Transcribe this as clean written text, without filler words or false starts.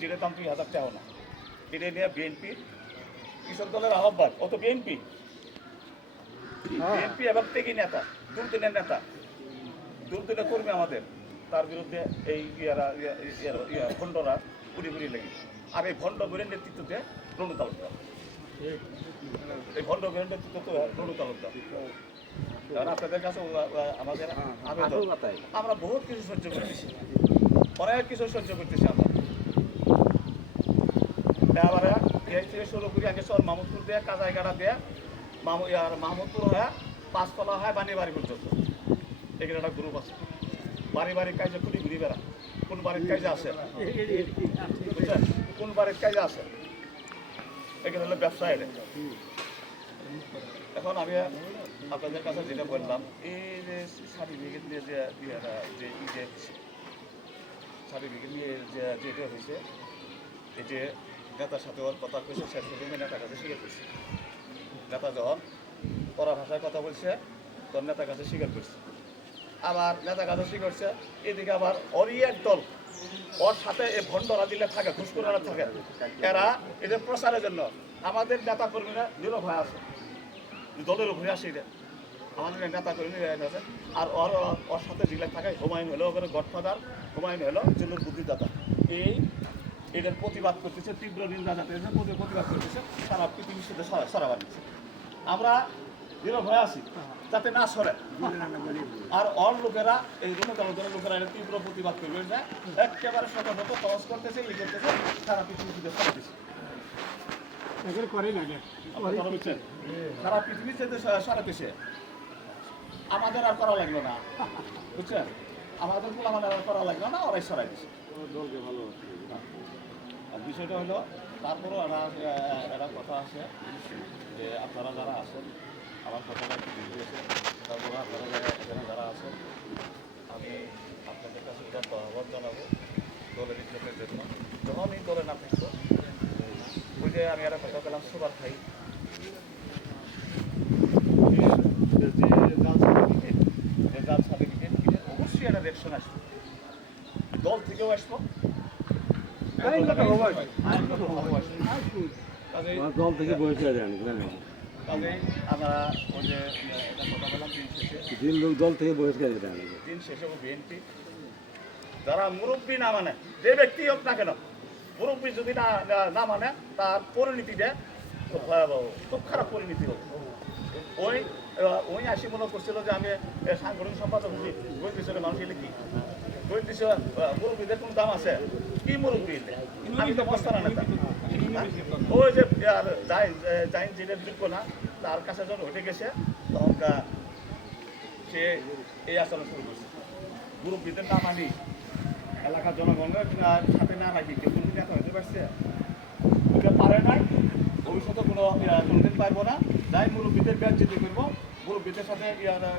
যেটা দাম 2,000 টাকাও না। এটা নিয়ে বিএনপি কৃষক দলের আহ্বান, অত বিএনপি এবং ত্যাগী নেতা, দুর্দিনের নেতা, দুর্দিনের কর্মী আমাদের, তার বিরুদ্ধে এই ভণ্ডরা উড়ি লেগে। আর এই ভণ্ড বীরের নেতৃত্ব দেয় রণু তালুকদার। এই ভণ্ড বীরের নেতৃত্ব তো রণু তালুকদার। কারণ আপনাদের কাছে আমাদের আমরা বহুত কিছু সহ্য করতেছি, অনেক কিছু সহ্য করতেছি আমরা। এবারে এই থেকে শুরু করি, আগে চল মাহমুদপুর দেয়া, কাজাইগাড়া দেয়া, মাহমুদপুর হয়ে পাঁচতলা হয় বাড়ি পর্যন্ত। এখানে একটা গ্রুপ আছে, বাড়ি কাজে খুঁড়ি ঘুরি বেড়া। কোন বাড়ির কাজে আছে বুঝছেন, কোন বাড়ির কাজে আছে, এখানে হলো ব্যবসা। এটা এখন আমি আপনাদের কাছে যেটা বললাম, এই যে সার্টিফিকেট নিয়ে যে সার্টিফিকেট নিয়ে যেটা হয়েছে, এই যে নেতার সাথে ওর কথা কইছে, শেষ পর্যন্ত নেতার কাছে স্বীকার করছে। নেতা যখন পরা ভাষায় কথা বলছে তোর নেতার কাছে স্বীকার করছে, আবার নেতার কাছে স্বীকার করছে। এদিকে আবার ওরই এক দল, ওর সাথে এই ভণ্ডরা দিলে থাকে, ঘুষখোরেরা থাকে, এরা এদের প্রচারের জন্য আমাদের নেতা কর্মীরা নীরব হয়ে আছে, দলের উপরে আসে। এটা আমাদের নেতা কর্মীরা আছে। আর ওর সাথে যেগুলো থাকে, হুমায়ুন হলো ওখানে গডফাদার, হুমায়ুন হলো জেনুর বুদ্ধিদাতা। এটার প্রতিবাদ করতেছে, তীব্র নিন্দা জানাতে প্রতিবাদ করতেছে, সারা পৃথিবীর সাথে সরাবার দিচ্ছে। আমরা নীরব হয়ে আছি যাতে না সরে। আর ওর লোকেরা, এই রণতালুকদারের লোকেরা এটা তীব্র প্রতিবাদ করবে, যে একেবারে শত খরচ করতেছে, ই করতেছে, সারা পৃথিবীতে সরাতেছে। সারা পৃথিবীতে সরাতেছে, আমাদের আর করা লাগলো না, বুঝছেন, আমাদের আমাদের আর করা লাগলো না, ওরাই সরাই দিচ্ছে। বিষয়টা হলো, তারপরেও একটা কথা আছে যে আপনারা যারা আছেন, আমার কথাটা একটু বুঝিয়েছে, তারপরে আপনারা এখানে যারা আছেন, আমি আপনাদের কাছে এটা আহ্বান জানাবো দলের ইজ্জতের জন্য। যখন এই দলে না থাকতো, ওই যে আমি একটা কথা বললাম সুপার খাই, যে জাল সার্টিফিকেট অবশ্যই একটা রিঅ্যাকশন আসবে, দল থেকেও আসবো, দল থেকে বসে যান, আমরা ওই যে কথা বললাম দিন লোক দল থেকে বহিষ্কার যেতে হবে। দিন শেষে বিএনপি যারা মুরব্বী না মানে, যে ব্যক্তি হোক না কেন, মুরব্বী যদি না মানে, তার পরিণতিটা খুব ভয়াবহ, খুব খারাপ পরিণতি হোক। ওই আসি মনে করছিল যে আমি সাংগঠনিক সম্পাদক বলতেছিল, মানুষ এলে কি বলতেছে, মুরব্বীদের কোনো দাম আছে? কি মুরব্বী? আমি তো মস্তানা নেতা। ওই যে জাইন যেটা যোগ্য না, তার কাছে যখন উঠে গেছে, তখন সে এই আচরণ শুরু করছে। মুরব্বীদের নাম আনি এলাকার জনগণের সাথে না রাখি কেউ কোনো নেতা হতে পারছে, পারে নাই, ভবিষ্যতে কোনোদিন পারবো না। যাই মুরব্বীদের ব্যাচ যেতে করবো, মুরব্বীদের সাথে